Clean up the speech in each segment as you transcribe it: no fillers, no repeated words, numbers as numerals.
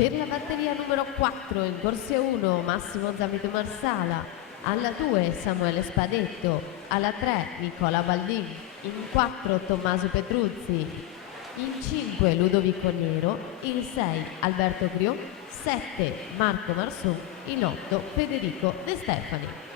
Per la batteria numero 4 in corsia 1 Massimo Zamito Marsala, alla 2 Samuele Spadetto, alla 3 Nicola Baldin, in 4 Tommaso Petruzzi, in 5 Ludovico Nero, in 6 Alberto Griot, 7 Marco Marson, in 8 Federico De Stefani.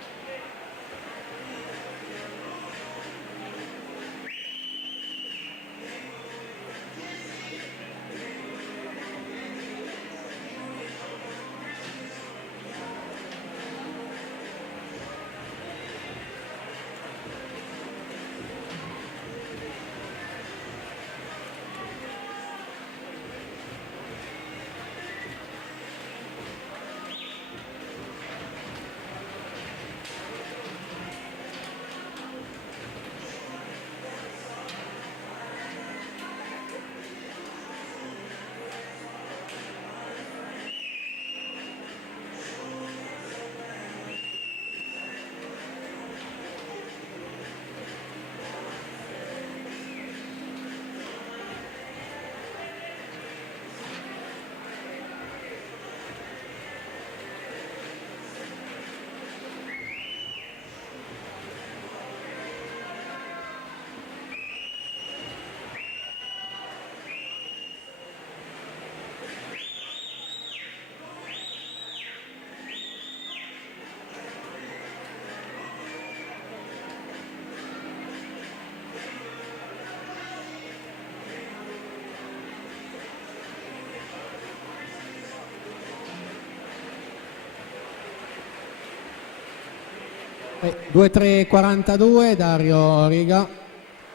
E 2-3-42 Dario Riga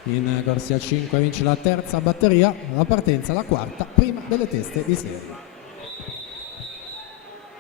in corsia 5 vince la terza batteria, la partenza la quarta prima delle teste di serie.